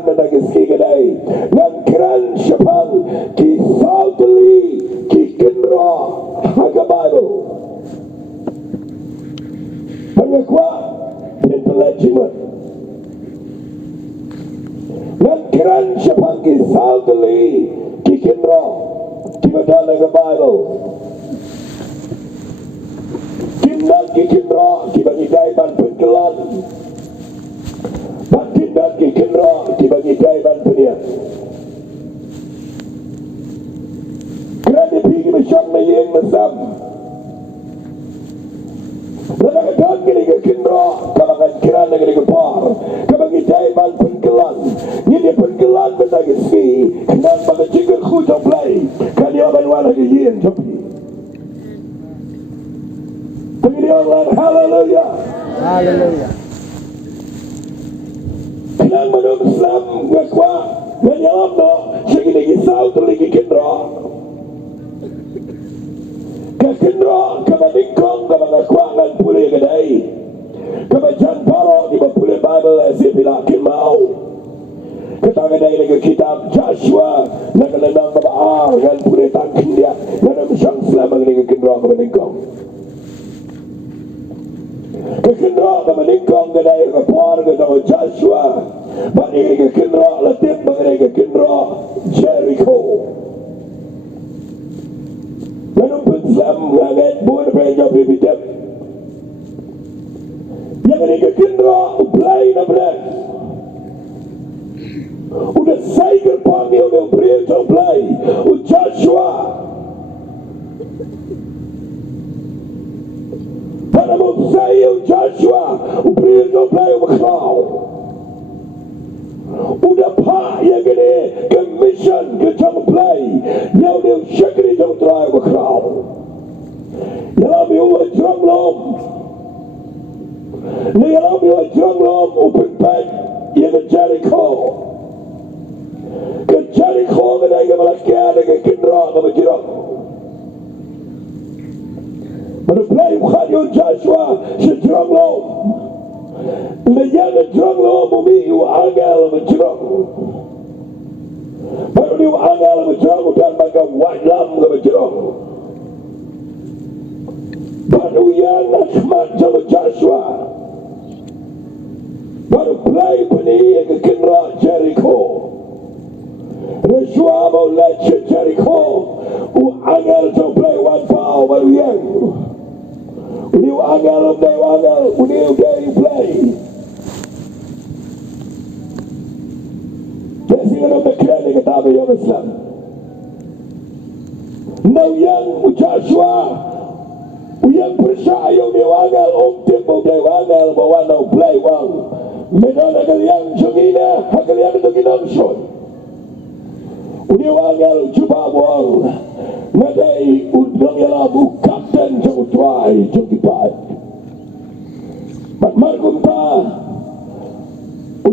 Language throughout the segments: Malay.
keran menagisi kedai nan keran syapang ki tylli ki kynroh Haka Bible pengakwa pentelejiman nan keran syapang ki tylli ki kynroh ki madana ke Bible kindan ki kynroh ki bagi daiban pengkelan Batindan ki kynroh ki bagi daiban punya. Kerana pergi bersyok mayeng masam. Lama kadang kini ke kynroh kabangan kerana kini ke par. Kabagi daiban pengkelan. Ini pengkelan menagisi. Kenal bagi kyrkhu jom Blei. Kan dia banwan lagi yin jom. Begini orang haleluya. Haleluya. Nang manung Islam ngakwa nganyalam no segini kisau terligi kynroh ke kynroh kabadingkong kabangakwa ngan pulih kedai kabajan paro di bapulih Bible asipila kimau ketang kedai lagi kitab Joshua nagalanang babaar ngan pulih tangkin dia nganam syang selama lagi kynroh kabadingkong ke kynroh kabadingkong kedai kapar ketang Joshua bagi ke kynroh letip bagi ke kynroh Jericho lalu Islam ngaget buat mereka berbicara yang ini ke kynroh Blei na Blei udah saya panggil udah berita Blei Joshua pada mau saya Joshua berita Blei berkau udah pak yang gini ke mission ke jam Blei yang dia syakri jam terakhir berkerau yang lebih uat jerang lom yang lebih uat jerang lom open back yang ke Jericho kedai ke Malakia ke kynroh ke berjerang pada Blei bukan yang Joshua sejerang lom Leyan jerang lo bumi yu angel berjerang. Baru yu angel berjerang dan maka wajlam berjerang. Baru yang nakmat jam Joshua. Baru Blei peni ke kynroh Jericho. Joshua mau leci Jericho. U angel jam Blei wan pau baru yang. Uni angel uni Blei. Dengan orang keren yang kata yang Islam. Now yang Joshua, yang percaya dia wangal untuk dia wangal bawa now Blei wang. Menolak kalian jengina, kalian itu kita usul. Dia wangal cuba wang. Nadai undang ialah kapten jauh tuai jauh kipat. Mat markum ta.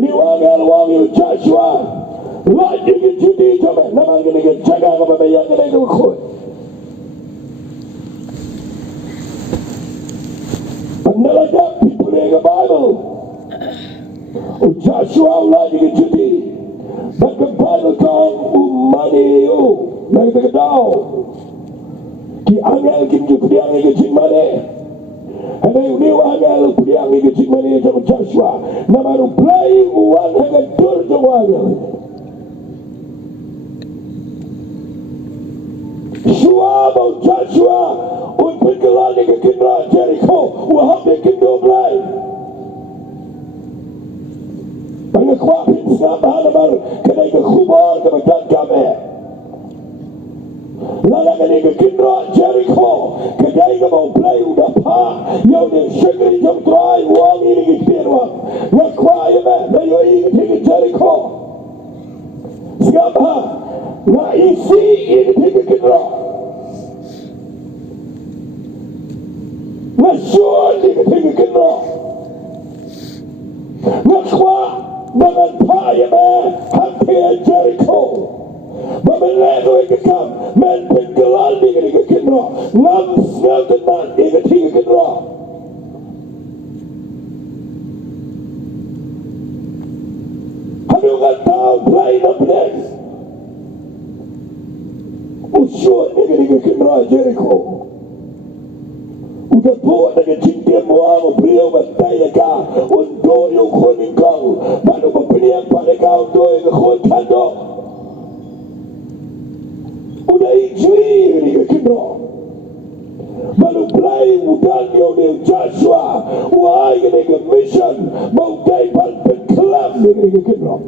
Dia wangal wangi Joshua. Lagi ke judi coba, nama kita ke jaga kepada yang kita ikut. Penelajak dipulih ke Bible. Joshua lagi ke judi. Bagai Bible kau umaniu, nak kita tahu. Ki angel kim jupiang ke jing mana? Ada ini angel jupiang ke jing mana jauh Joshua. Nama Blei uang hangat dur jauh angel. Joshua untuk kelani ke kynroh Jericho wahab ke kynroh Blei pengakwa pinsam halabar kedai ke khubor ke badan kame lala kedai ke kynroh Jericho kedai ke mau Blei udah pak yang dia syakri jam terakhir wang ini ke kynroh ngakwa ya meh layu ini ke Jericho segapa na isi ini ke kynroh Nasyol di ketiga kynroh ngakwa bangan paya hampir Jericho Babeleno ikakam men penggelal di ketiga kynroh ngam snel teman di ketiga kynroh Hanu ngata Blei na Blei usut ni kynroh Jericho udah buat dengan cinta muang beliau bertanya kau untuk yang kuning kau baru berpilihan pada kau untuk yang kuning kandung udah ijui ni kynroh baru Blei udah dia Joshua wahai ni mission mau kaipan pengkelam ni kynroh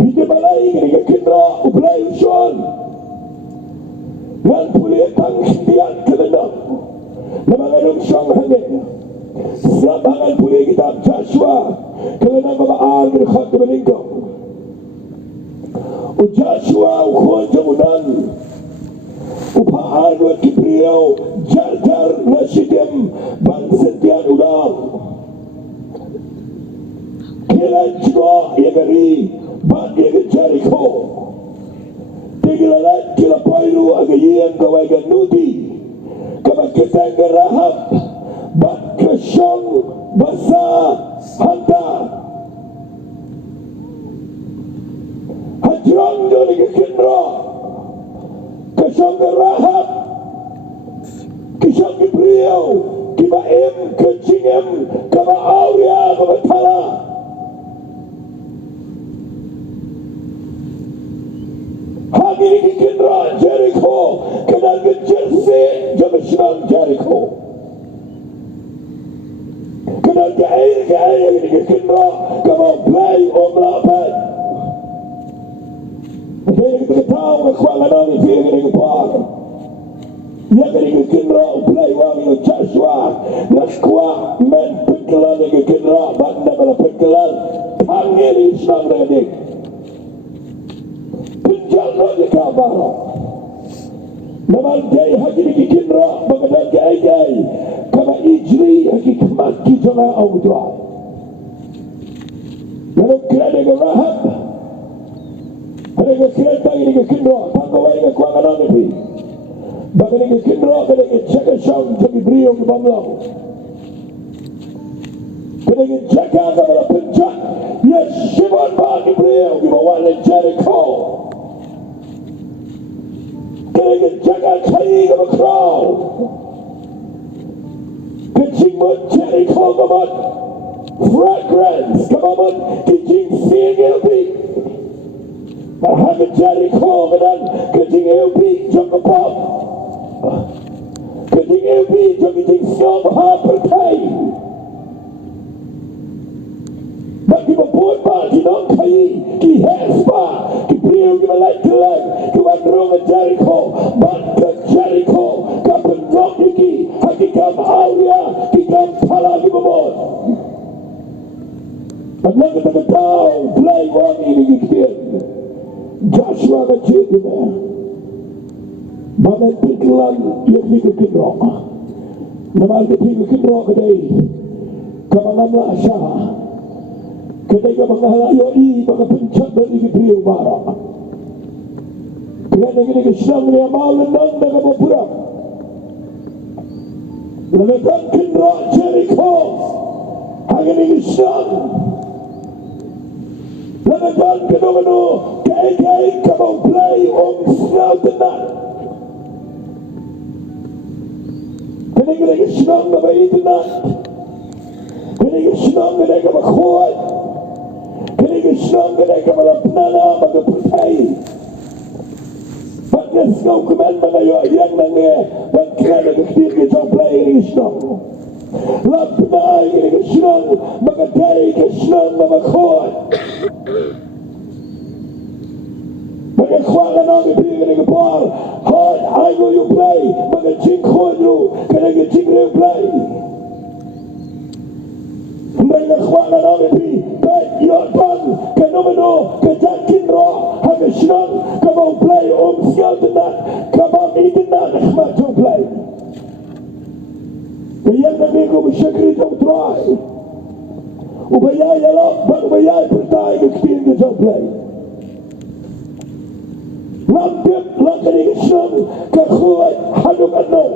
di balai ni kynroh Blei usun dan boleh tangsian kelenang namanganong siyang hangin sabangan boleh kitab Joshua kelenang mabaal berkhat Mawlynnong o Joshua ukon jamunan upaan wa kibriyaw jar na sidim bansentian ulang kailan juga yagari bat yaga Jericho tigilalat kila pailu agayian kawaigan nuti kabagkitang garahap bat kasyong basa hanta hajrong yun kynroh kasyong garahap kasyong kibriyaw kibaim kajingem kabaawya kabatala Hagi kynroh Jericho kenal kejersi jamasang Jericho kenal keair kynroh kamau Blei omlapan jadi kita tahu kekuatan itu yang kita par yang kita kynroh Blei wang yang Joshua nakwa men pengkelan yang kynroh banda pada pengkelan tanggil Islam redik Penjalur di Kaba naman gay hagi ni kynroh magadag gay kama ijri hagi kemaki jona awdra lalu kerana gerahab ada kereta ini kynroh tanggawai ke kuangan nabi bagi ni kynroh kada cek syang jadi brio ke bamlau kada cek ka bala penjat ya Shimon bagi brio di bawah Jericho kaya jaga kayi ke makraw kecing mo Jericho kamat fragrance kamaman kecing singilpi marhaga Jericho kadan kecing ilpi jong kapap kecing ilpi jong kecing siya maha pertai bagi membuat bagi nong kayi ki hespa ki brio ki malay kelang ki wandrong Jericho bangka Jericho kapenok iki hakikam awya kikam pala ki membuat pernah kita tahu Blei wang ini kikir Joshua kecil kita bagai pikelan yang kikirok nama kikirok kedai kamanamla asyah ketika menghalayoi maka pencet dari beliau marah kerana ini kesyang dia Mawlynnong dan Kaba lelekan kynroh Jericho hanya ini kesyang lelekan kedua-dua kaya-kaya kabau Blei sengal tenang kerana ini kesyang kabai tenang kerana kesyang kerana kabau kuat kini kesyang kedai kepala penana bagi pertai bagai sekau kemen mengayo yang nangnya dan kerana kekir kecap Blei ini kesyang lapnai ini kesyang bagi dari kesyang bagi kuat bagi kuangan orang itu ini kepal hai ayo yu Blei bagi jingkhuan yu kena jingkhuan Blei mereka kuangan orang itu Yorban fenomeno kejak kynroh hanya senang kabau Blei sial tenang kabau ini tenang macam Blei yang nabi ko bersyakri tau try ubayay alap bang ubayay pertai kekitin ke jauh Blei lampir lakani kesyang kekhuat haduk anong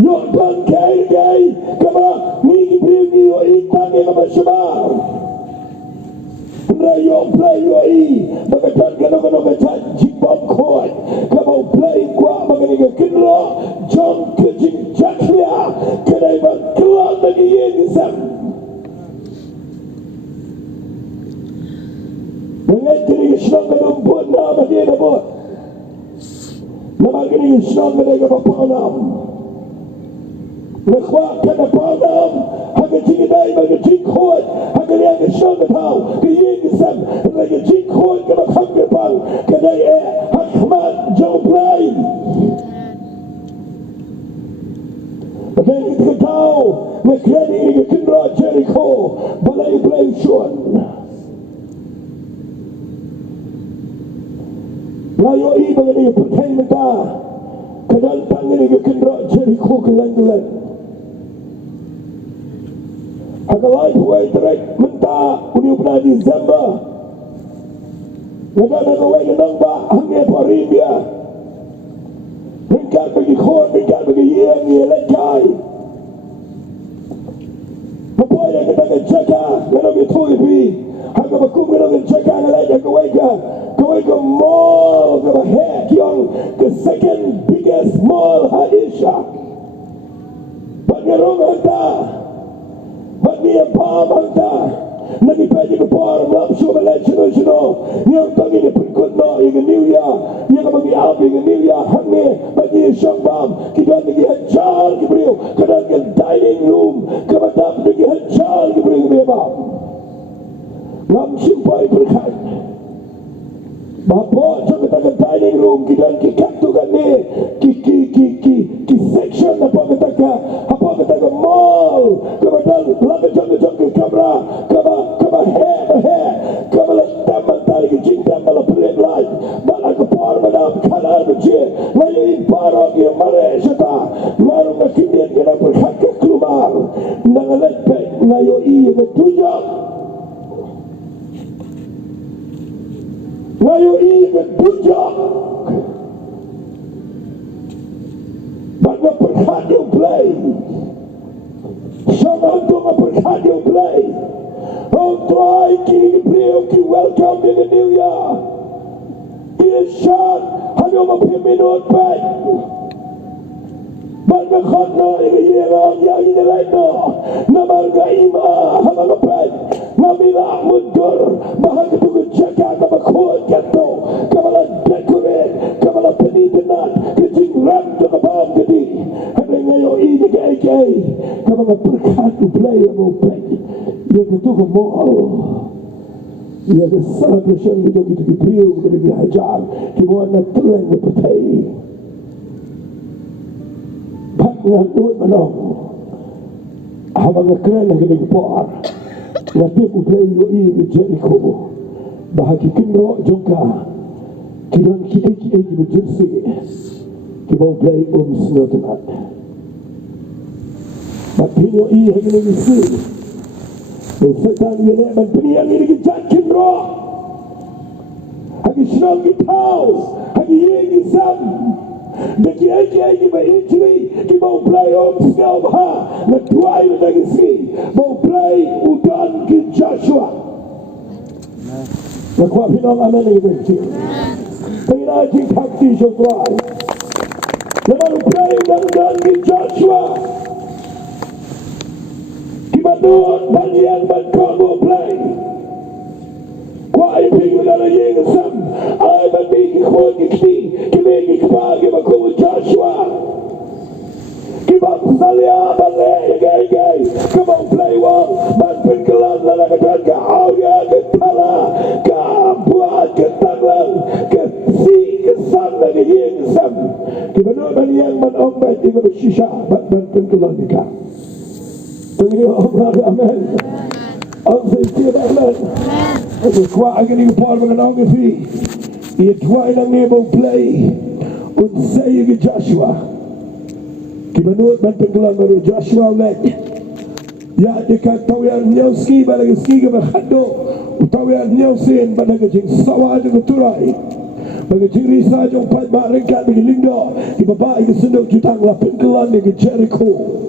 Yorban kaya kaba migi bringi o itang kaba syabar Rayo Blei yoi Magatan kano kachan jimbom koi Kabau Blei kwa magani kynroh Jom kejing jaklia Kedai bang kelam lagi yengisam Mengaitiri Islam kenumpun nama dia nama Nama kini Islam kedai kepapanam Lekwak kena panam Haka jingadai bagi jingkhuat Haka liang Islam ketau Keyengisam Lagi jingkhuat kena kambepang Kedai Hakmat Jom Blei Kedai kita tahu Mekreni ini kynroh Jericho Balai Blei Syuan Layo i mengenai percaya minta Kedal tangan ini kynroh Jericho kelang-kelang Akalai huwai terik minta Uni upna di Zamba Ngadana huwai lyngba Hangnya Paribia Ringkat bagi khon Ringkat bagi yang ialap Papaya kita kejaga Ngadana bitui pi Haka bakum ngadana kejaga Ngalai Kawai mall Kaba hek yang The second biggest mall Asia Bat ngarong hanta Bat niya pam hanta Nagipay ko par Mlap siya malay sino Niyang tangi ni perikot no Yung New Year Yung mag-iap yung New Year Hangi Bat niya siyang bam Kita nag-ihansyal Kibriyo Kadang yung dining room Kamatap nag-ihansyal Kibriyo Kibriyo bam Ngam simpay perkat Bapak jangan katakan dining room kita kikatukan ni ki section apa katakan mall kemudian lama jangan kamera kaba he kaba letak mentari ke cinta malah pelik light malah kepar madam kalah berjaya lain parok yang mare serta baru makinnya kena berhak keluar nang lepek ngayo iya betujak Ngayo ingin bujak Bagaimana berkat yang Blei Sama untuk berkat yang Blei Orang try kini beliau ki welcome dengan New Year Kini syat Hanya memperminut baik Bagaimana khadna ini yerang yang ini lainnya Namarga ima Hama baik Ngamila mundur Bahag itu jaga Kama kuat kato Kamala dekorate Kamala penitenat Kecing ram Kama gedi Hanya ngayo ini ke-AK Kama berkat Blei yang mau baik Ia kata ke mall Ia ke celebration Kita beriu Kita dihajar Kita nak telang berpetai Pak ngantuk menang Habang keren Kena kepar Nanti aku Blei yoi ke Jericho Bahagi kynroh jongka Kidang ki berjersi Kibau Blei senotenat Makin yoi hagi lagi si Setan yelek man peniang ini kejat kynroh Hagi senang kitau Hagi yengi sam Daki aiki berhijri Kibau Blei sengaha Natuai lagi si Bau Blei udan ki Joshua Nakuha pinong amen lagi berhijri Penginajing takti syukurai Namun Blei udan ki Joshua Kibanun Balian Bangkabo Blei Kuai pingu dalam yengasam Ay babiki khon kikti Kimegi kepagi makumu Joshua Kibang salia balai gay Kibang Blei wang Banpin kelan lala kedan ka Auya ketala Ka buat ketanglang Kesi kesan lagi yengasam Kibanun Balian Bangkabo Tinggal bersisha Banpin kelan nikah Tunggu Allah amen Ang setiap amen Aku kuat akan ingpar mengenang kefi Ia tuai lang nebo Blei Unsaya ke Joshua Kibanut Banpin kelan baru Joshua ulit Ya dekat tawian nyauski Balagi ski ke berhado Tawian nyausin Balagi jing sawah jeng turai Bagi jing risa jeng pat mak ringkat Bagi lyngba Di babai ke sendok jutang Lapin kelan ke Jericho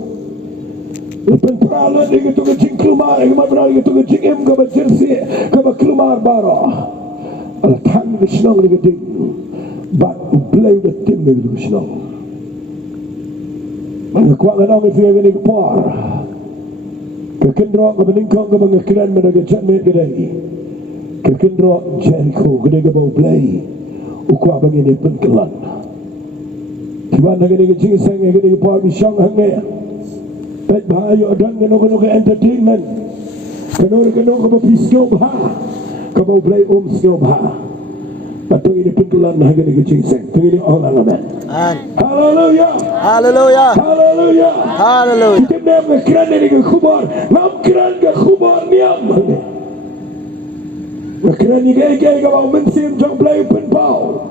Lepas peralat dia tu kecing kelumar, dia peralat dia tu kecing em ke berjersey, ke berkelumar bara. Alah tang dia senang dia kecing, bat Blei dia tim dia tu senang. Mana kuat kan orang dia ni kepar, ke kynroh ke meningkong ke mengekeran mereka jamet kedai, ke kynroh kyrkhu kedai ke bau Blei, ukuah bagi ni penkelan. Tiba nak kedai kecing sang kedai kepar bisang hangnya. Baik bahaya dan kena ke entertainment, kena ke pisau bah, ke bau Blei pisau bah. Atau ini pentulan harga ni kecil seng, ini orang aman. Haleluya, Haleluya, haleluya, Haleluya. Kita nak berkeran ni ke khubor, nak keran ke khubor niam. Berkeran ni ke bau mensim jong Blei penpau.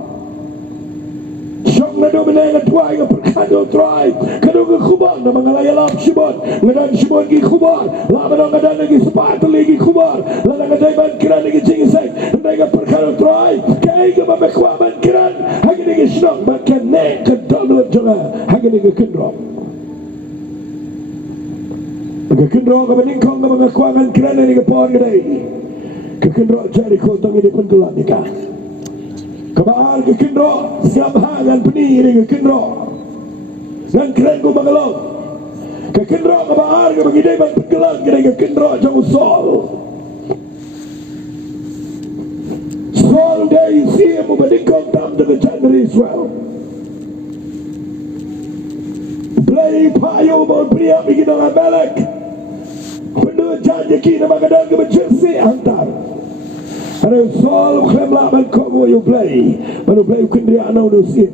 Syok naduh menang tuai ke perkado tuai kado ke khubor na mga ialap sibot ngadan sibot gi khubor la menang ngadan lagi sepatu lagi khubor la ngadan ban kiran lagi jingiaseng ndai ke perkado tuai kai ke babekwa ban kiran hagi lagi syok ban kane ke download juga hagi lagi kynroh ke kynroh ke meningkong ke mga kuangan kiran lagi ke pohon gedai ke kynroh jari kotong ini pun gelap nikah. Kebahar ke kynroh, siap hangan peni ini ke kynroh. Dan keren ku bangalong. Ke kynroh kebahar ke begidai ban penggelan ke kynroh jauh sol. Sol day siya mo badingkong tam ke January Israel. Blei payo mo pria bikin orang Melek. Penuh janji kini magadan ke berjersey hantar. Ada soal khemla ban komo yo Blei, baru Blei kendria anau dosim.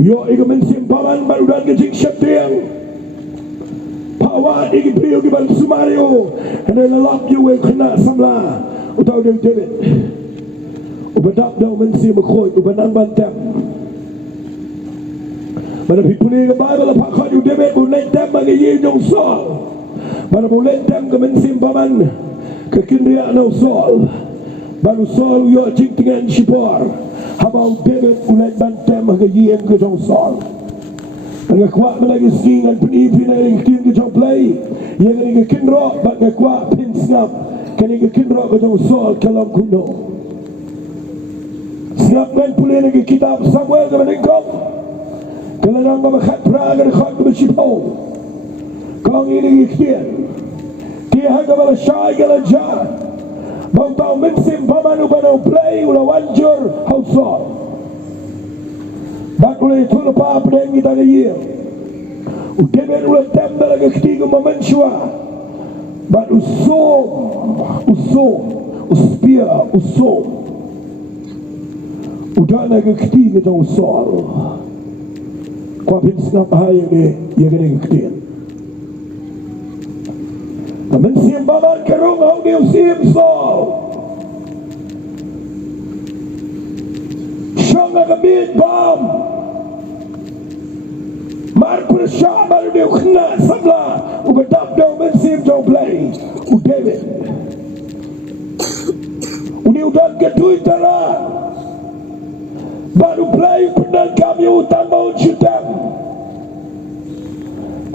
Yo ika mensim paman baru dan kecing syatiang. Pawan ika brio ki ban sumario, ada lelap yo kena samla. Utau dia David. Ubadap dau mensim khoi, ubanang bantam. Mana pipuli ke Bible pak kau yo David ulai tam bagi ye jong soal. Mana ulai tam ke mensim paman. Kekindria nau sol baru sol yo cing dengan sipor habau David ulat bantam ke yiem ke jong sol ngak kuat lagi singan penipi dari kin ke jong Blei yang ke kynroh bak ngak kuat pin snap kan ke kynroh ke jong sol kalam kuno snap kan pulih lagi kitab Samuel ke meningkong kelarang makat praga ke khot ke sipor kong ini kian dia hanya bala syai gala jar bau mensim pamanu banu Blei ula wanjur hausol bak ula itu lepa pedeng kita gaya udeben ula tembel ke ketiga memensyua bak usum uspia udah ke ketiga jauh usol kuapin senap bahaya ni ia kena ke ketiga mensim baman kerung hau dia sim sol syong agabit bam mar persya baru dia kena sabla ubadap dau mensim jauh Blei David uni udah kedui tara baru Blei penang kami utang maun syutam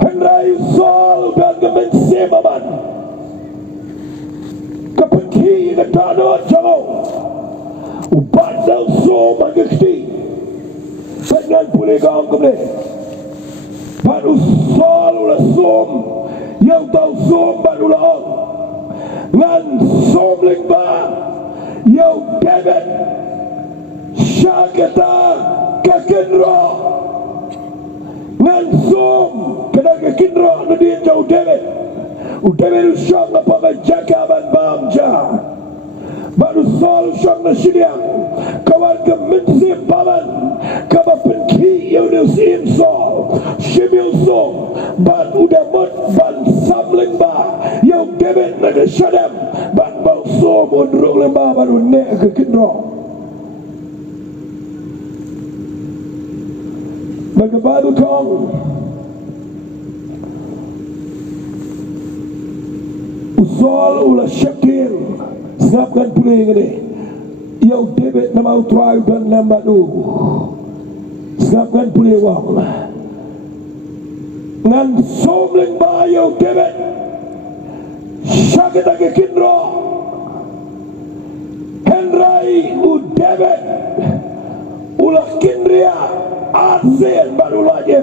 henrai sol udah kemensim baman kepenki ke tanah jauh ubat dan som agakti dengan pulih kau kembali baru sol ulah som yang tahu som baru lah ngan som lyngba yang David syakata ke kynroh ngan som kena ke kynroh nadin jauh David David syang na pagajaka ban bamja baru sol syang na sidiang kawan ke mensim paman kaba penki yang dia sim sol shimil sol ban udah mut ban sam lyngba yang David na syadam ban bau som undruk lyngba baru nek ke kynroh maka baru kong usol ulah syakir senapkan pulih ini yang David nama utrai dan lambat senapkan pulih wang ngan som lyngba yo debet sakit age kynroh henrai u debet ulah kinria asen baru lagi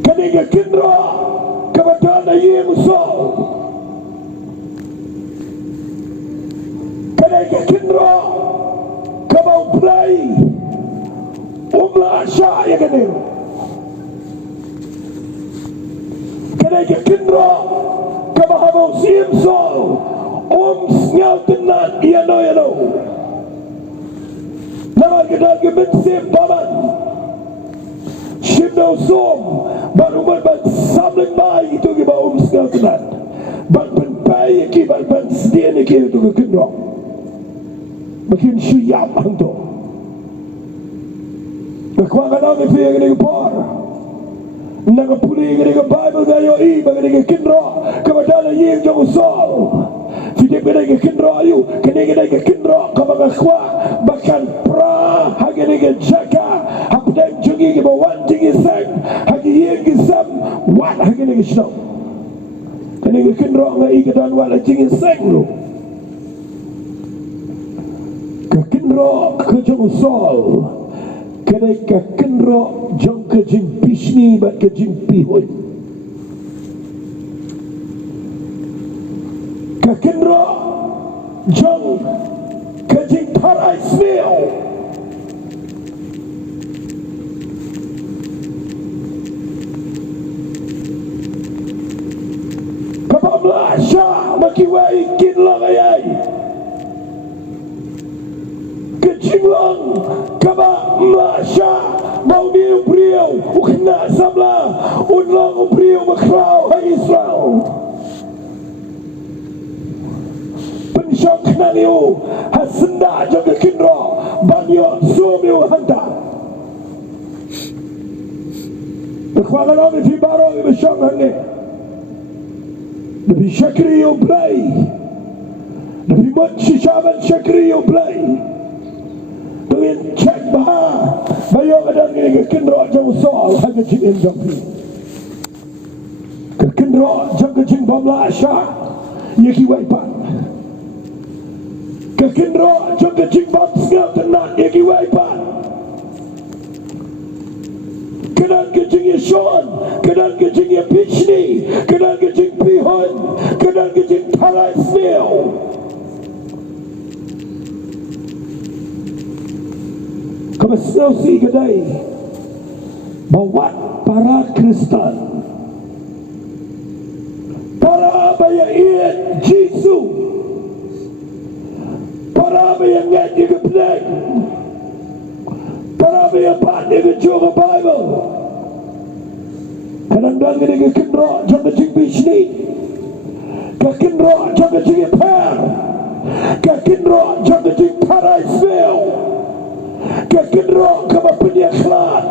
kaniga kynroh kebetulan yang sol kaniga kynroh kebau Blei Asya ya kanir kaniga kynroh kebau sim sol ngau tenat yano nama kita kebencim paman Shimno som baru ban samling mai itu ke bau ngau tenat ban pai ki ban sedien ki itu ke kynroh makin siap hantu kekuatan kami fiye ke por nang puli ke Bible gayo I bagi ke kynroh kepada yang jauh sol tidak ke kynroh ayu kene ke kynroh kama kwa bahkan pra hagene ke jaga hapdan jungi ke bawan jingiaseng hagi yang gisam wat hagene ke snow kene ke kynroh ngai ke dan wala jingiaseng lu ke kynroh ke jauh sol kene ke kynroh jong ke jing pisni bat ke jing pihoi ke kynroh jong ke jing parai smil kapa melasya maki wai kin lang ayai ke jing lang kapa melasya mau niu priau ukna sabla unlang priau makrau hai Israel pensyok naliu hasenda jaga kynroh banyo sumiu hanta ikhwana nami fi barong ibsyok hane nabi syakriyo Blei nabi mat shishaban syakriyo Blei dengan cek baha bayo kadang ini ke kynroh jauh soal hanya jingin jampi ke kynroh jang ke jing bamla asya yaki waipan ke kynroh jang ke jing bam sengau tenat yaki waipan kadang ke jing yashon kadang ke jing yapichni kadang ke jing pihon kadang ke jing parai smil kemasausi kedai bawa para Kristen para bayain Yesu para bayang ngati ke Blei para bayang pati ke juga Bible kadang-kadang ini ke kynroh jangan jing bisni ke kynroh jangan jing per ke kynroh jangan jing parai smil ke kynroh kama penyakhlat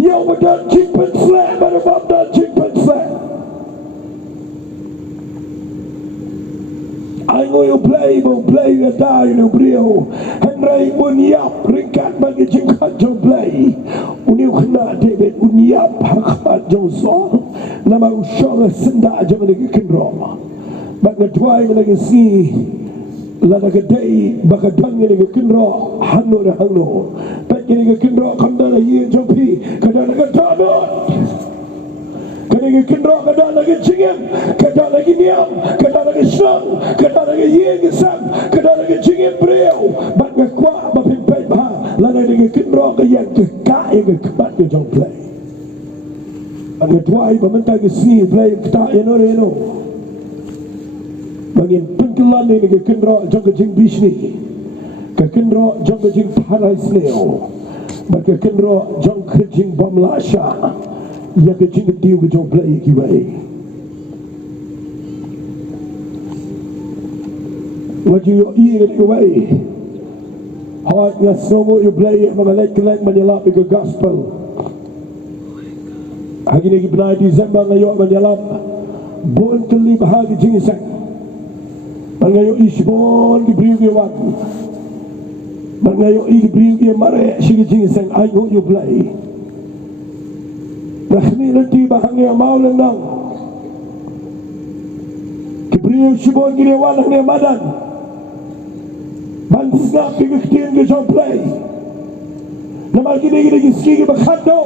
yang bedan jing penslek pada babdan jing penslek Aingo yo Blei mo Blei ga dai no brio henrai uniap ringkat bagi jing jo Blei uniu kena David uniap Haka jo so nama usong senda jangan lagi kynroh bak ngadwai lagi si lada kedai bakadang ni ke kynroh hanu dah hanu tak ni ke kynroh kanda ye jompi kada nak tanot kada ke kynroh kada lagi jingem kada lagi niam kada lagi senang kada lagi ye gesam kada lagi jingem brio bak ngakwa bapin pai bah lada ke kynroh ke yang ke kai ke kebat ke jong Blei ada tuai pementah ke si Blei kita eno bangin pengkelan ini ke kynroh jong ke jing bisni ke kynroh jong ke jing parai smil ke kynroh jong ke jing bamlasya ya ke jing tiu ke jong Blei ki bai waju yo i ke bai hot ngas nomo yo Blei mamalek kelek menyalap ke gospel hari ni Blei Desember ngayo menyalap bon keli bahagi jingi. ngayon isbon gibriw giwan Mangayo i brio mare sige jingiaseng ai ngo yu Blei. Bahni nanti bahangnya Mawlynnong. Kibrio shibon gini wanak ni madan. Mansnap di kektian ke jom Blei. Namal gini ski bakado.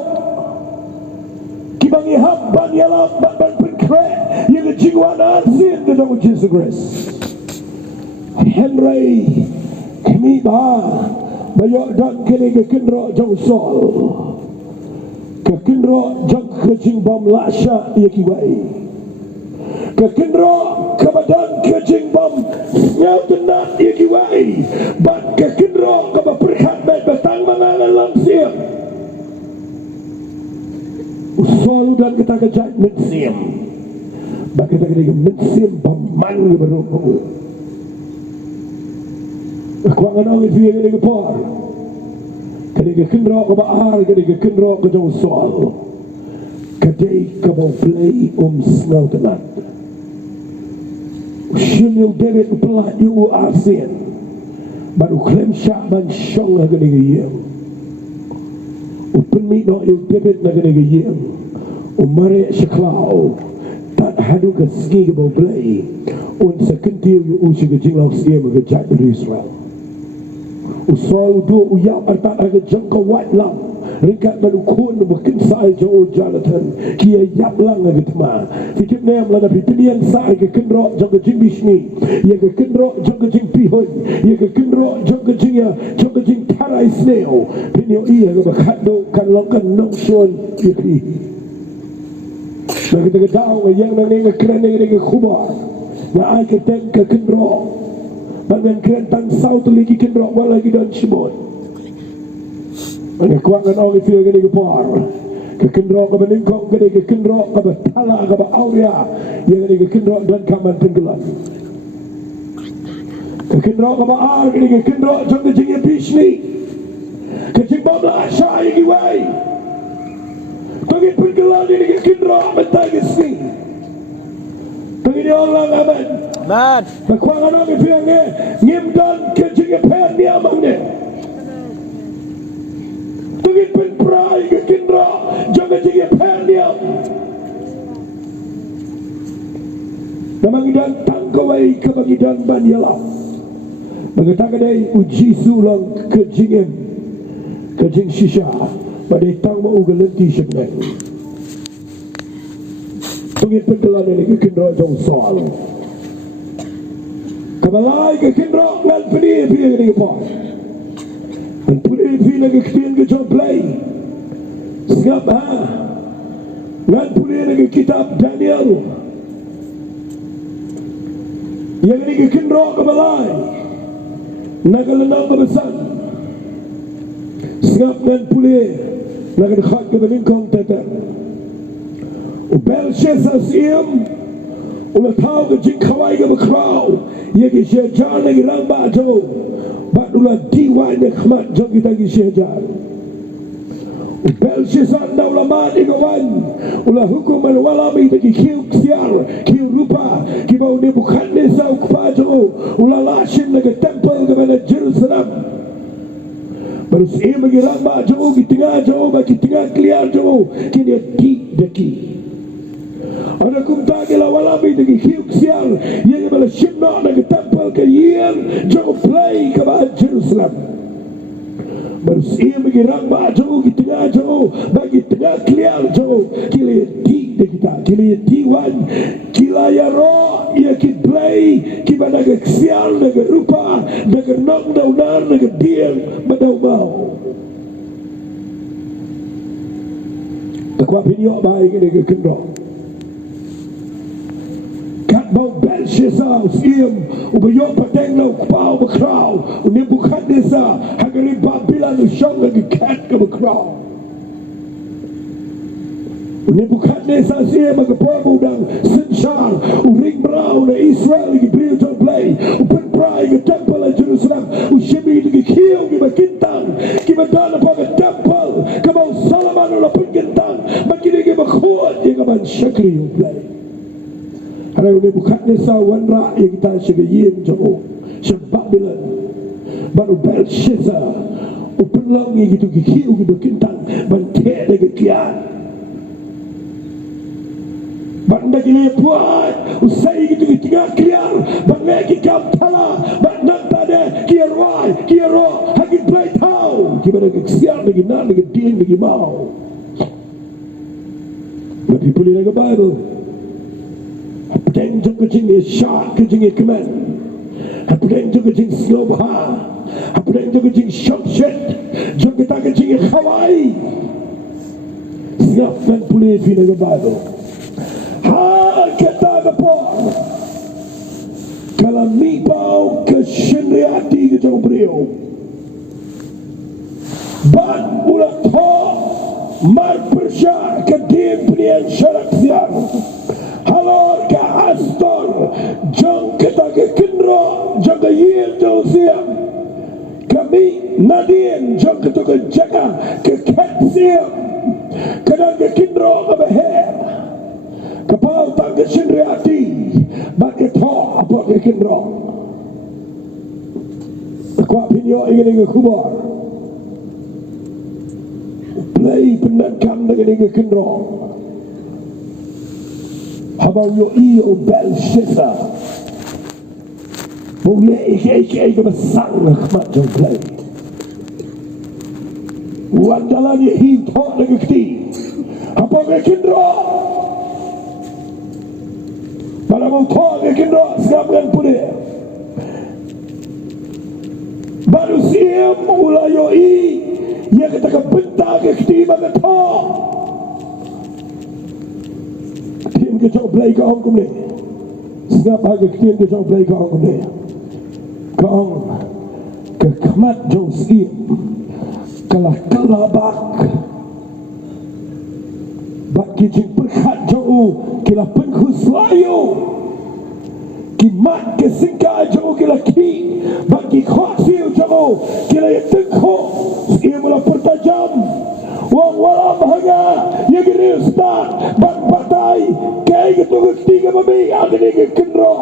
Kibangi hab ban ialap ban penkre yang jingwan arsin ke jom Jesus Christ. Henry kami bayok dan kini ke kynroh jom sol. Ke kynroh jom kejing bom lasya ia kiwai. Ke kynroh ke badan kejing bom nyau tenat ia kiwai. Bat ke kynroh ke berkat baik batang mangalan lamsiam. Usol dan kita kejat mensiam. Bat kita kena mensiam bamang baru. Kuangan orang itu yang kena por. Kena kynroh ke bahar, kena kynroh ke jauh sol. Kadai ke bau Blei snau tenat. Usim yang David pelah yu asin. Baru klaim syak ban syong lah kena gayam. Upenmi no yu David lah kena gayam. Umare syaklau. Tak hadu ke segi ke bau Blei. Sekentil yu usi ke jinglau siya magajat dari Israel. Usol dua uyap artak aga jangka wat lang. Ringkat balukun bukan sai jauh Jonathan. Kia yap lang aga tema. Fikir nem lada pilihan sai ke kynroh jangka jing bisni. Ya ke kynroh jangka jing pihun. Ya ke kynroh jangka jing tarai sneo. Pinyo iya ke bakado kan longkan nongson yaki. Bagi kita tahu yang nang keren nang khubor. Na ai ke ten ke kynroh. Bagian kerentang saut lagi kynroh lagi dan shibon. Ini kuangan orang itu yang ke por. Ke kynroh ke Mawlynnong ke kynroh ke tala ke aulia yang ke kynroh dan kaman tenggelam. Ke kynroh ke baar ke kynroh jang ke jingia bisni. Ke jingbom lasya yang giwai. Bagi tenggelam ini ke kynroh mentai ke sini. Bagi dia orang aman. Man. Kuangan orang itu yang ngimdan ke jingia pen dia amangnya. Tungin penperai ke kynroh jangan jingia pen dia. Namangidan tangkawai ke bagidan ban ialap. Mengatakan dari uji sulang ke jingim ke jing shisha pada tang mau gelenti sebenarnya. Tungin pengelan ini ke kynroh jauh soal. Kabalai ke kynroh ngan pedih ke por. Dan pedih lagi ketian ke jom Blei. Siap ngan pedih lagi kitab Daniel. Yang ini ke kynroh kabalai. Nagalenang kebesan. Siap ngan pedih ngan khad ke Mawlynnong tetan. Belshazzar siam ulah tahu ke jing kawai ke berkrau ia ke syajar lagi lyngba tu bat ulah diwan ke khmat jom kita ke syajar Belshazzar dah ulama di kawan ulah hukum walami ke kiu siar kiu rupa kibau ni bukan desa ukpaju ulah lashim ke temple ke mana Jerusalem baru ia bagi lyngba jauh di tengah jauh bagi tengah clear jauh kini di deki. Ada kumta gila walami dengan hiuk sial yang bala shimna dengan temple ke yang jauh Blei ke bahan Jerusalem. Baru ia bagi lyngba jauh di tengah jauh bagi tengah clear jauh kila di kita kila diwan kila ya roh ia ki Blei ki bana ke sial dengan rupa dengan nong daunar dengan diam badau mau. Takwa video baik ini ke kynroh. Bau Belshazzar siam ubayok pateng lau kpau berkrau unim bukan desa hagari Babylon usyong lagi kat ke berkrau unim bukan desa siam agapor udang sensyar uring berau na Israel lagi beriu jom Blei upen prai ke temple la Jerusalem usyimi lagi kiu ki bakintang ki badana pa ke temple ke bau Solomon ula pun kintang bagi lagi bakhut yang aman syakri Blei. Hari ini bukan desa wanra yang kita segayim jauh sebab bila baru Belshazzar upenlangi gitu gikiu gitu kintang bantek lagi kian banda gini buat usai gitu tengah kliar bangga kikam tala banda tade kynroh hagin Blei tahu gimana keksian lagi nak lagi ding lagi mau lagi boleh lagi baru apa yang jauh kecing ni syak kecing ni kemen apa yang jauh kecing slobha apa yang jauh kecing syamshet jauh kita kecing ni khawai siap dan boleh fi lagi baru kata apa kalau mibau ke syenriati ke jauh beliau ban ulat ho mar persya ke dim penian syarak siang halor ke astor jang kita ke kynroh jang ke yin jauh siang kami nadien jang kita ke jaga ke kat siang kadang ke kynroh ke beher kapal tak ke syenriati bagi tho apa ke kynroh kuat pinyo ingin ke khubor Blei penakam dengan ke kynroh habau yo iyo Belshazzar boleh ikai ke besang khmat jauh Blei wandalannya hintok dengan keti apa ke kynroh pada mau thok ke kynroh sekarang pulih baru siam ulayoi yang kita kebentar ke ketiba ke thok tim ke jauh Blei ke orang kumleh sekarang bagi tim ke jauh Blei ke orang kumleh ke orang ke khmat jauh siam kalah kalabak bagi jing berkat jauh kila penkhus layu kimat ke singka jauh kila ki bagi khasiu jauh kila ya Thqnksgiving ia mula pertajam wang wala bahagia ya giri ustaz bang batai kaya ketunggu ketiga mami ada ni ke kynroh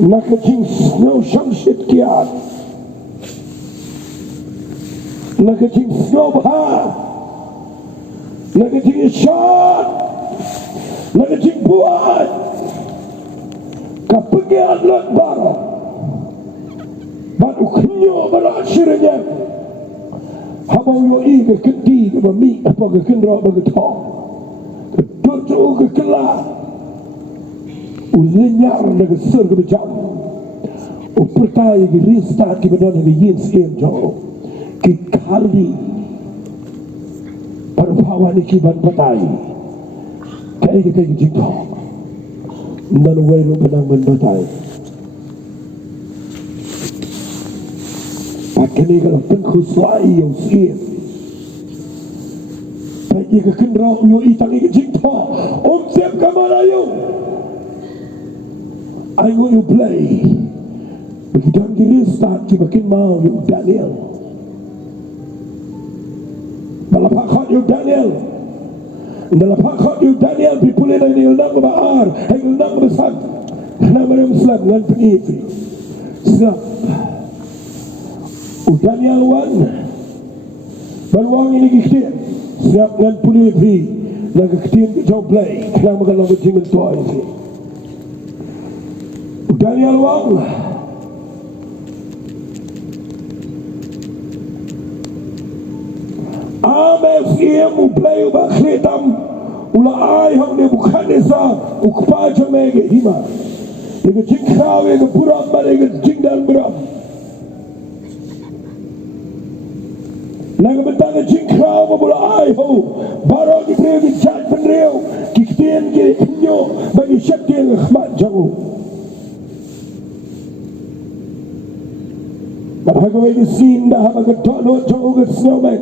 nak kecing snow syamshit kiat nak kecing snobha nak kecing syat nak kecing buat kapengian lyngba baru kynroh berakhirnya habau yoi ke kenti ke mami apa ke kynroh bagi tau kedua ke kelah ulenyar dengan ser ke becam pertai ke rista ke badan ke yin siem jauh ke kali perbawan ke ban petai kaya kita ke jingkau dan wailu benang benbetai akhirnya kalau penkhus lai yang siem kaya ke kynroh yoi tangi ke jingkau siap kamalayu I want you Blei begitu diri start kita makin mau you Daniel dalam hakot you Daniel dalam hakot you Daniel dipulih dari ilnam kebaar ilnam besar nama Muslim dengan peniti sebab Daniel wan baruang ini kikir siap dengan pulih fi dan kikir jauh Blei kerana makan lagu jingan tua ini Daniel wang Ames iemu Blei bakhitam ula ai hang de bukan desa ukpa jamege hima de jingkau ye buram bare ge jingdan buram naga betang jingkau mula ai ho baro di breve chat penreu kikten ge nyo bagi syaktil khmat jago Haka ini sin dah haba ketok lot jauh ke snowman.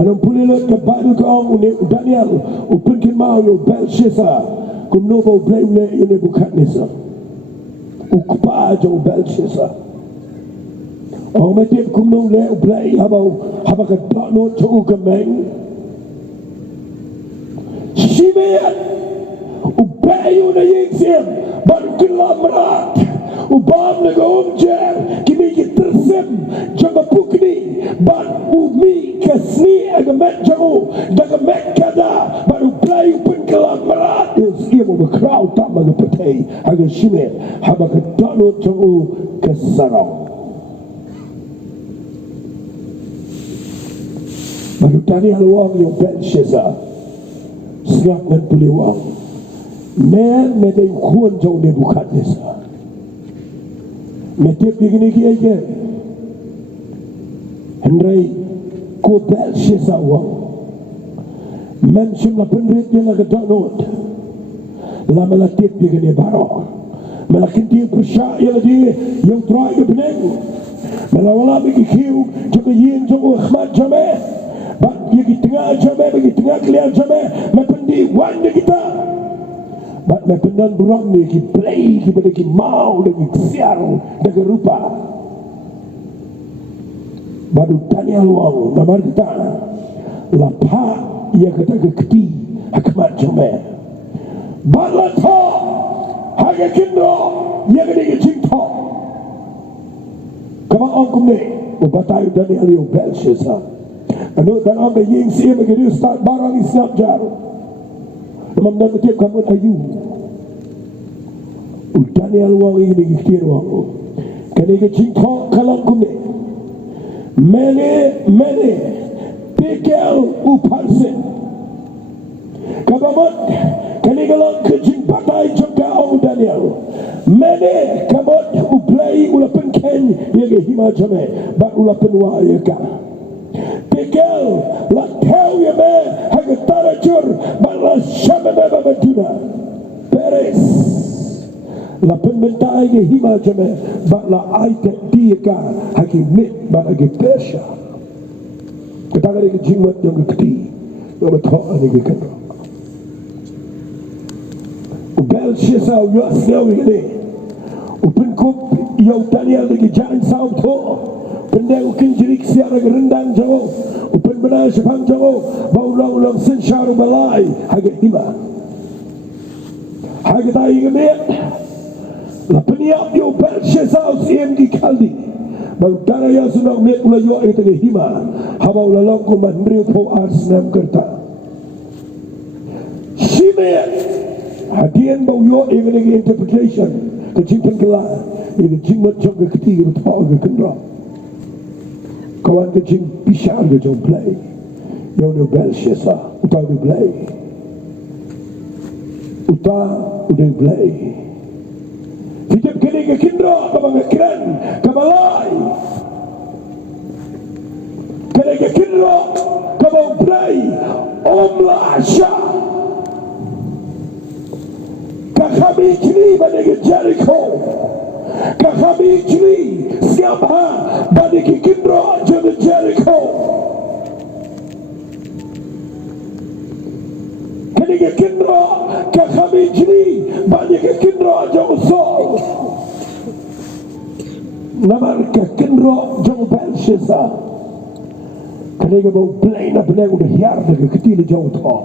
Anong puli lot ke badu ke ang uni Daniel upun kin mau yo Belshazzar kum no bo Blei ule ini bukan nisa. Ukpa jauh Belshazzar. Ang metip kum no ule Blei haba ketok lot jauh ke meng. Shimeat ubel Blei na yingsim baru kilamrat ubam na gaumjer kini tersim jaga pukni ban umi kasni agamet jago dagamet kada baru Blei pun kilamrat ia mau berkrau tak maga petai aga shimit haba kedano jago kesarong baru tani haluang yang benshesa siap dan puliwang men medai kuan jauh ni bukan desa metip begini kia Henry ko benshesa wang men simla penrit dia laga danot lama latip begini baro malakin dia persya ia dia yang terakhir beneng melawala bagi kiu jaga yin jaga khmat jameh bagi tengah jameh bagi tengah kalian jameh mependi wanda kita bat mependan burang ni ki Blei ki pada ki mau lagi siar daga rupa baru tanya luang namar kita lapa ia kata keketi akmat jameh balatha haga kynroh ia kata ke cinta kama ongkum ni ubatai dani aliu belshesa anu dan ambe ying sia begitu start barang isnap jar namam dan ketiap kamu ayu udani alwang ini kikir wang kani ke cinta kalang kume mene pekel uparsen kabamat kani kalang ke jimpatai jangka au Daniel mene kamot Blei ulapan ken yaga hima jame bat ulapan wa yaga pekel la teu ya me haga tarajur balas shame me babaduna peres la penmentai ge hima jame bat la aite diga hagi mit bat hagi persha kataga ge jingmat yang keti la tho ani ge kan ubel shisa yo sel ge upen kup yo Daniel ge jan sao tho pendek ukin jirik siara gerendang jago upen benar sepang jago baulang-ulang sensyaru balai haga hima haga tayi gemit la peniap yo bersyesau siem di kaldi bau daraya sunang met ula yo itu ge hima habau lalong ko mandriu po arsnam kerta shimit hadian bau yo even interpretation kecimpan kelah ini jimat jangka ketiga betul ke kynroh kawan kecing pisar ke jauh Blei yang udah belshesa utah udah Blei hidup kini ke kynroh kabang keren kabalai kini ke kynroh kabang Blei omla asya kakami kini pada ke Jericho kakami kini siapa pada ke kynroh jadi Jericho kini ke kynroh kakami kini pada ke kynroh jadi Saul namar ke kynroh jadi belshesa kini ke bau Blei na benar udah hiar dari kecil jauh tho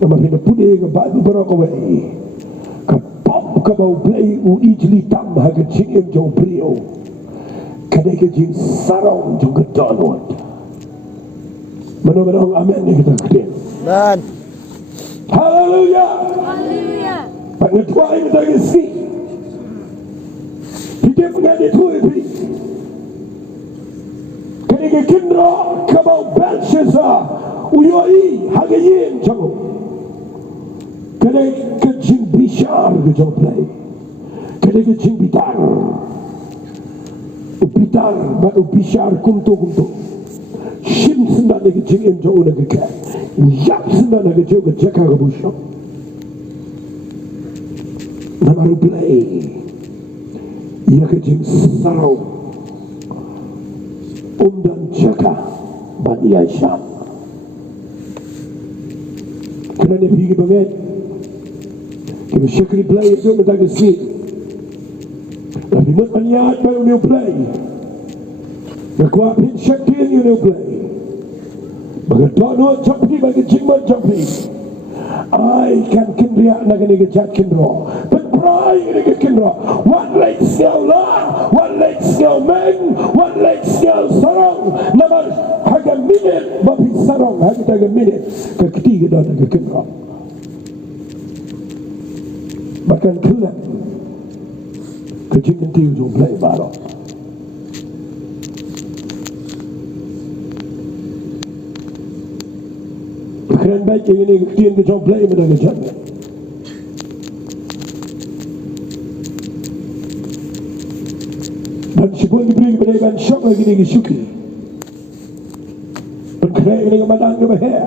namar hina pudi ke batu berokawai ke bau Blei u ijli tam haga jingim jauh brio kini ke jing sarong jauh gedonot menurut amin ni kita kecil Dan haleluya pak ngetua ini kita kesi hidup ngadi tuh ini kini ke kynroh ke bau belshesa uyoi haga yin jauh kini ke jing bishar ke jauh Blei kini ke jing bitar ubitar baru bishar kumto shim sendan ke jing em jauh lagi ke yap sendan ke jauh ke jaka ke bushok namaru Blei ia ke jing sarau dan jaka bani Aisyah kerana pergi banget kita syukri Blei itu minta kesih tapi mat maniat baru ni Blei berkuapin syakir ni Blei bagi dono jampi bagi jimat jampi I can kinriak na gani gajat kynroh. But pray gani kynroh. One leg skill la, one leg skill men, one leg skill sarong. Naman haga minute babi sarong haga taga minute keketiga dah ke kynroh. Bahkan kelak kecing nanti ujung Blei baru. Keren baik yang ini ketian ke ujung Blei menang jatuh. Dan sebelum diberi kepada iban syok lagi ni syuki. Berkerak ini kemadang ke bahaya.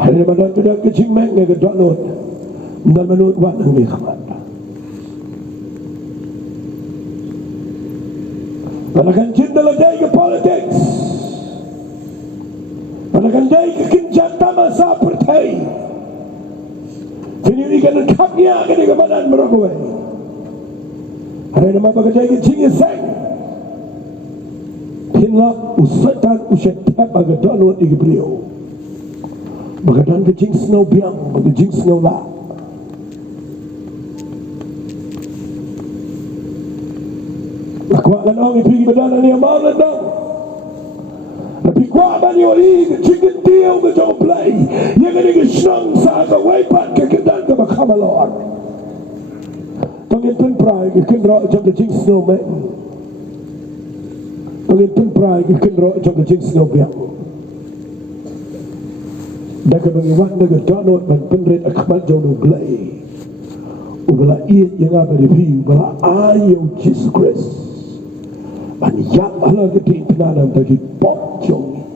Hari kemadang ke kecing meng ke download. Dan menurut wadang ni khamat. Manakan cinta ladai ke politics. Manakan dai ke kinjata masa partai. Sini kan kapnya ke di badan merokoi. Hari nama bagai ke jingiaseng. Pinlap usatan uset tap agak download di beliau. Bagadan ke jing snow biang, bagai jing snow la. Kuat lanang itu badan ni Mawlynnong. Tapi kuat bani oli chicken deal ke jauh Blei. Yang ini ke senang sahaja wepat ke kendan ke bakamalor. Tengin pun prai ke kynroh jam ke jing snowman. Tengin pun prai ke kynroh jam ke jing snow biang. Dah ke mengiwan dah ke download dan penrit akmat jauh Blei. Ubala iat yang apa di view, ubala ayo Jesus Christ. Yang ala gede penanam bagi pocong.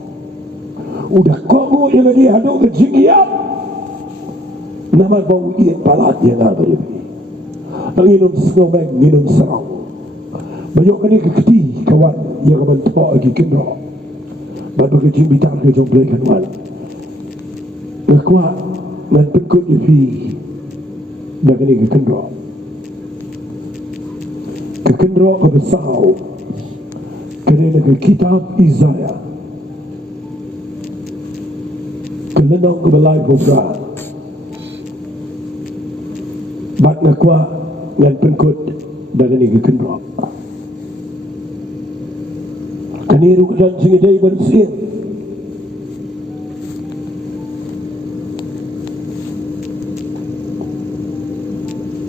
Udah komo yang dia hadung ke jingialap. Nama bau iat palat yang ada lebih. Minum snowman, minum serang. Banyak kali keketi kawan yang mentok lagi kynroh. Baru ke jimbitar ke jom Blei kawan. Berkuat dan pengkut lebih. Dah kali ke kynroh. Ke kynroh ke besar. Kerana ke kitab Isaiah Mawlynnong ke Blei Kobra Bat nakwa ngan pengkut dagan ni ke kynroh. Kaniru kedan singidai bersih.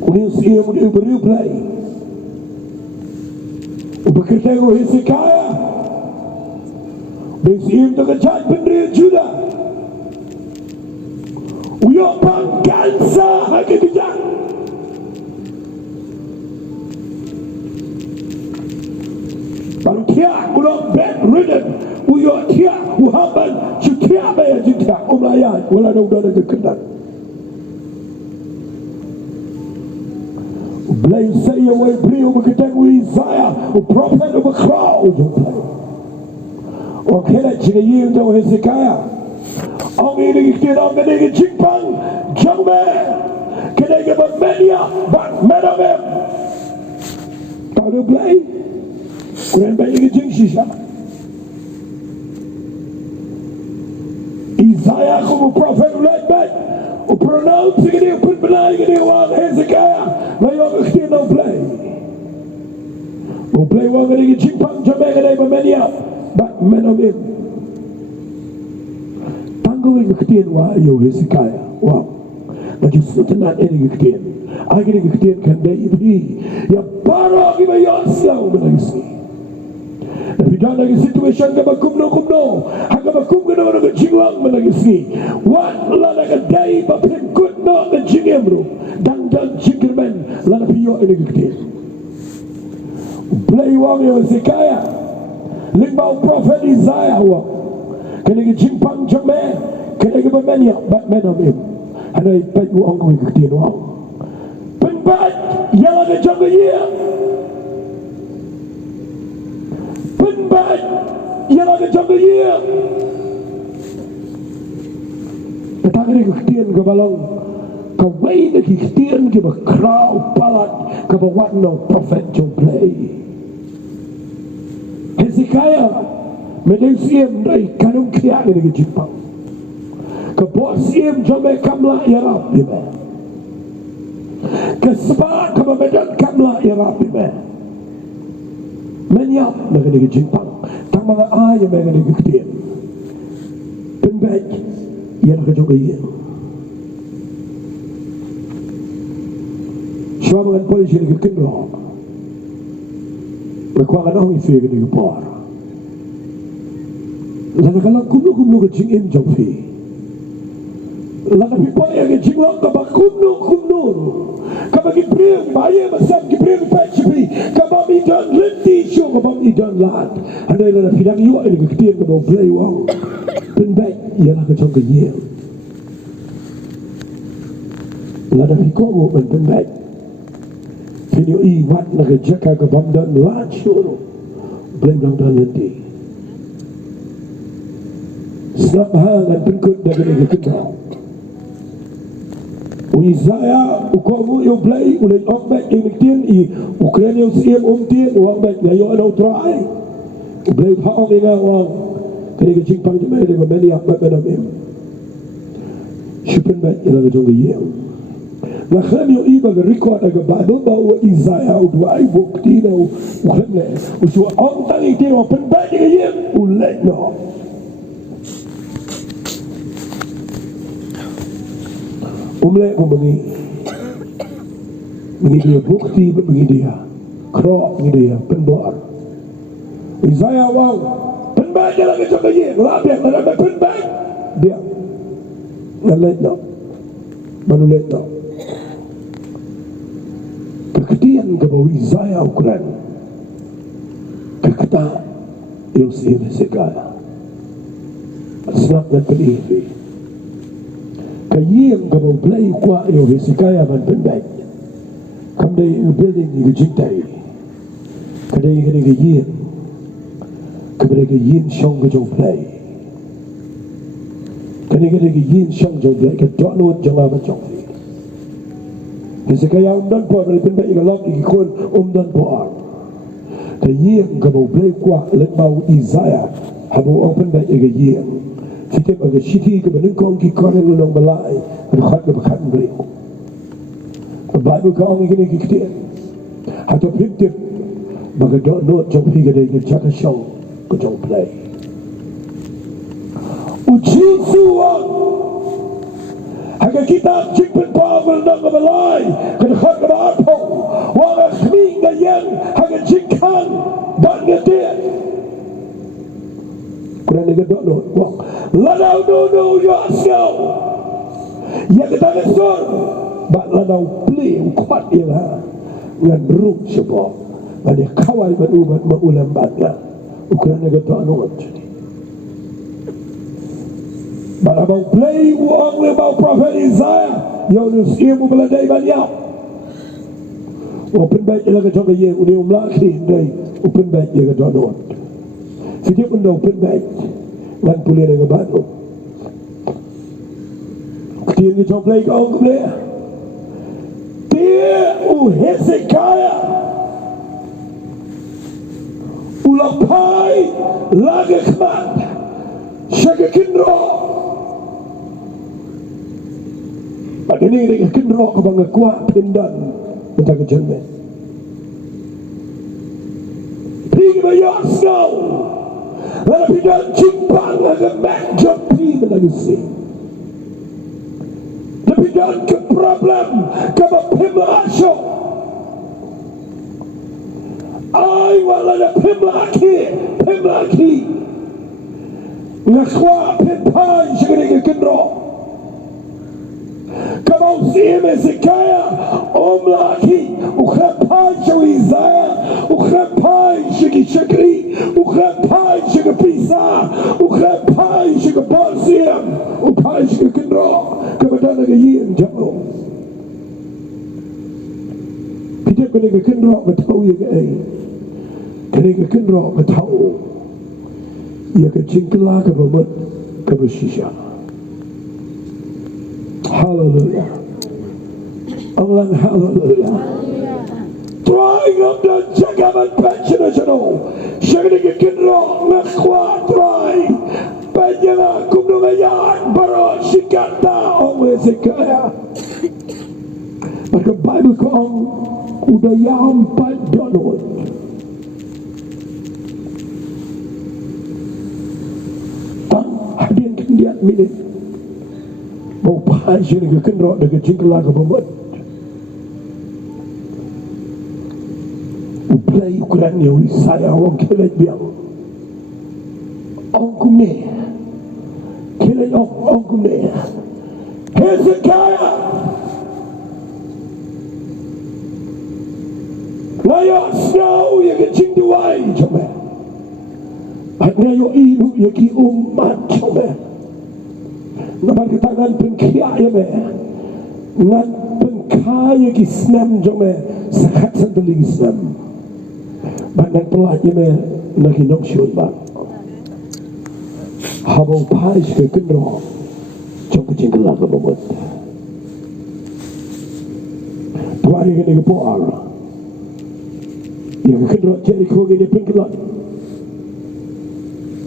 Kuning siya mo di beriu Blei. Bekerja ko Hezekiah. Besim to kejat pendiri Juda. Uyok pangkansa haki bijak. Baru tiak ulang bedridden. Uyok tiak uhaban setiak bayar jitiak umlayan. Wala na udah ada kekendak. Blei saya way beliau bekerja Isaiah, o prophet of a crowd. O kena jingialap Hezekiah. Ang ini kita nak kena jingpang jangme, kena kita bermedia, bak medamem. Tahu Blei, kurang banyak jing sisa. Isaiah como prophet lyngba. O pronounce ini pun benar ini orang Hezekiah. Layak kita nak Blei. O Blei orang ini jingpang jangme kena bermedia, bak medamem. Tanggung keketian wah yo Hezekiah. Wow. Baju setelah ini keketian. Akhirnya keketian kan dari ibu. Ya baru kita yang selalu menangisi. Tapi dalam lagi situasi yang kumno, hanya kumno dengan jinglang menangisi. Wan lada kedai bapin kumno dengan jingiamru. Dan jingirman lada piyo ini keketian. Blei wang yo Hezekiah. Lyngba prophet Isaiah wang. Kena jimpang jame, kena bermania, bat menamim. Ada ipat uang kau keketian uang. Penbat yang ada jaga dia. Penbat yang ada jaga dia. Petang ni keketian ke balong. Kawai na keketian ke berkrau palat ke Mawlynnong prophet jom Blei. Hezekiah. Malaysia dari kanung kiak ni ke Jepang. bos im jome kamla ialap ime ke sebab ke medan kamla ialap ime menyap dengan ke jimpang tak mana ayam dengan ke ketien penbaik yang ke joga ia Siapa dengan polisi ni ke kynroh berkuangan orang isi ke por lalu kalau kumlu ke jingin jomfi lalu pipoy yang ke jinglok ke kumlu kaba kipriang baye masam kipriang pachipi kaba midan lenti show kaba midan lat andai lalu pidang iyo ini ke ketien kaba Blei wang penbaik ialah ke jong ke ye lalu pikomo penbaik Pinyo iwat na kajaka ka bamdan lansyo Blei lang dan lenti Snap hangan pengkut na ganyan kynroh Uisaya ukomu yung Blei ulay ombek yung nagtiyan Ukraine yung siyam umtiyan uambek ngayon ano try Blei paong ingawang kani kajing pang jimay na mamani akbat na namin Siya penbaik ilang kajong liyang Nakhan yung iba record na Bible bawa Isaiah udway bukti na ukhamle uswa ang tangi tiro penbaik ngayon ulay no umlay ko mengi dia bukti mengi dia krok mengi dia penbor Isaiah wang penbaik lagi coba ye lapek ada penbaik dia ngalay no manulit no keketian ke bawah Isaiah ukuran keketa yung siya segala senap dan penihvi kayang ke bawah Blei kuat yung vesikaya man penbaik kamday yung building ni kejintay kaday yung kayang kaday kayang siyang ke jong Blei kaday kayang siyang jong Blei kadonot jong amat jong Kasi kaya umdan po dari penbaik igalap ikikun umdan po kayang kabau Blei kuat letmau Isaiah habu ang penbaik igayang sitip aga siti kebenengkong ki koren lunong balai berkhat kebakat Blei Bible kaong igini kiktian atau pintip baga donot jong higadai ngejaka syong kejong Blei uji suang Haka kita cipin pawal na kabalay Kadakad kadaapo Wala kming ngayon Haka jingkan Dan ngatin Kuna nagadonot Lanaw nuno yasyaw Yang kita ngasor Bak lanaw Blei Kuat ila Ngan rum siya po Ngani kawal manubat maulam batna Kuna nagadonot Barabau Blei uang lebau prophet Isaiah yang nusimu beladai banyak open baik jaga jaga ye uni umlaki dai open baik jaga donot setiap unda open baik lan pulia dengan batu ketian ke jaga Blei kau ke Blei dia Hezekiah ulapai lagi kemat syaga kynroh Pada ni dengan kynroh kebangga kuat pindan Mentang kejelmen Pergi bayar snow Lalu pindan jimpang Agar mek jampi menangisi Lalu pindan ke problem Kaba pimla asyok Ay wala pimla ki Ngakwa pimpan Syagari ke kynroh Kabau siya Hezekiah Omlaki Ukrapay siya Isaiah Ukrapay siya Shagri Ukrapay siya Pisa Ukrapay siya Balsiam Upay siya kynroh Kabadan nagayin Jao Pidip ka naging kynroh Mataw yung ay Kaniging kynroh Mataw Ia ka jingkala Kabamat Kabasisya Hallelujah. Allah hallelujah. Trying up the jagaman pensionational. Syagri ke kynroh nakwa try. Panjang kumnungayan baro Hezekiah. Maka Bible kong udah yampat donut. Tang hadian kendiat minit. Mau pasir ke kynroh dengan jingkela ke pemut. Blei ukurannya saya orang kelej biang. Orang kumne. Kelej orang kumne. Hezekiah. Layak snow yang kecing duai cuma. Hanya yo ilu yang ki umat cuma. Nampak tangan pengkiak ya me. Ngan pengkaya ki senam cuma. Sekat senteling senam. Banyak pelajnya me nak hidup syun bang. Habang pais ke kynroh. Cuma kecing kelak ke bawah. Tuai ke ni ke poar. Yang kynroh kyrkhu ni dia pengkelak.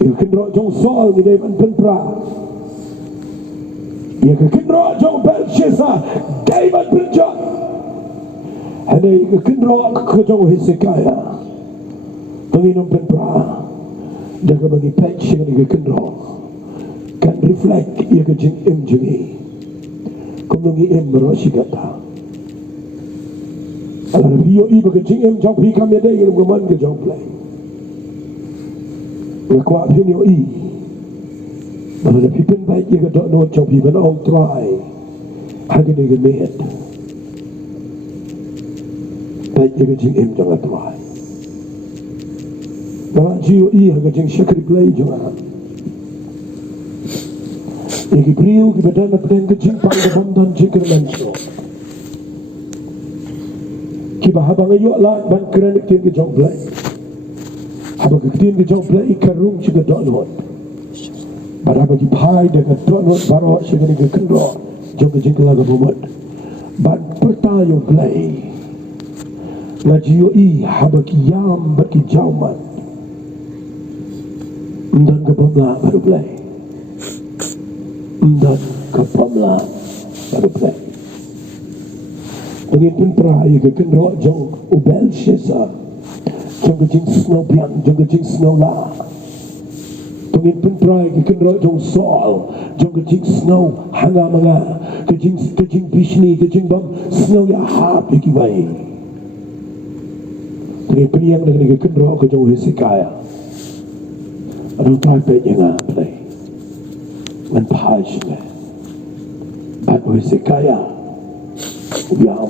Yang kynroh jong sol ni dia penpra. Yang kynroh jong Belshazzar dia berjak. Ada yang kynroh ke jong Hezekiah. Penginum penpra. Daga bagi patch yang ni kynroh. Kan reflect ia ke jing im jengi. Kumnungi im merosi kata. Alah bio i bagi jing im jong pi kami ada yang berman ke jong Blei. Lekwa pin yo i. Baru ada pi pen baik ia ke dok no jong pi ban ong try. Hagi ni ke met. Baik ia ke jing im jong try. Bawa jiwa i hagi jing syakri Blei jong a. Iki priu ki badan apeng ke jing pang de dan jing menso. Ki bahabang yo la ban keren ke jong Blei. Haba ke ke jong Blei karung juga donot. Bara bagi pai dengan donot baro sini ke kynroh jong jing kelaga bomat. Ban pertayo Blei. La jiwa i haba ki yam bagi jauman. Dan ke pemla baru Blei. Dan ke pemla baru Blei. Dengan pun peraya ke kynroh jong Belshazzar. Jong ke jing snow biang, jong ke jing snow la. Dengan pun peraya ke kynroh jong Saul. Jong ke jing snow hanga manga. Ke jing Bishni, ke jing bang snow ya hap iki bai. Dengan peniang dengan ke kynroh ke jong Hezekiah. Aduh private yang Blei. Man passion. But Hezekiah. Biar.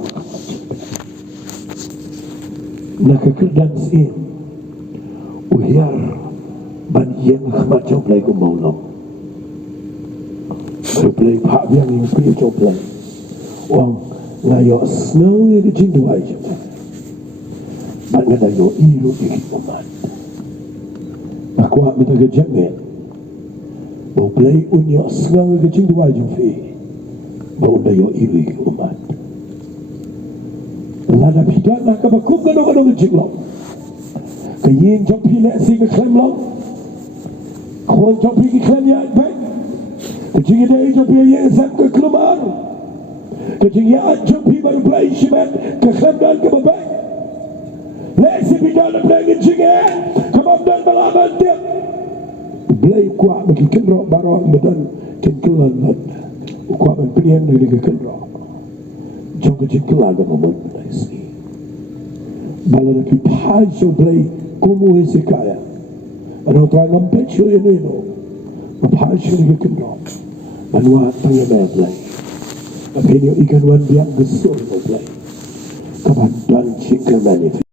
Nak kekerdan sim. Uyar ban yang macam Blei ku Mawlynnong. Blei pak yang pi jo Blei. Wang ngayo snow ni jing duai je. Ban ngayo iru iki umat. Aku hak minta kejangan. Bau Blei unya snow ni jing duai je fi. Bau ngayo iru iki umat. Lada pidan nak bakum kadang-kadang jinglong. Kayin jom pilih si ke klem long. Kau jom pilih klem yang baik. Kejing ada jom pilih yang zat ke keluar. Kejing yang jom pilih baru Blei shimat ke klem dan ke baik. Lesi pidan nak Blei kejing kebab dan balaban dia. Blei kuat bagi kynroh barang badan kengkelan dan kuat berpilihan dari ke kynroh. Jom kejing kelan dan membuat bala na kipajo Blei kumu Hezekiah. Ano tayo ng pecho yun no. Mapajo ni kynroh. Manwa tayo na Blei. Kapin yung ikanwan biyang gusto mo Blei. Kapandan chika manifest.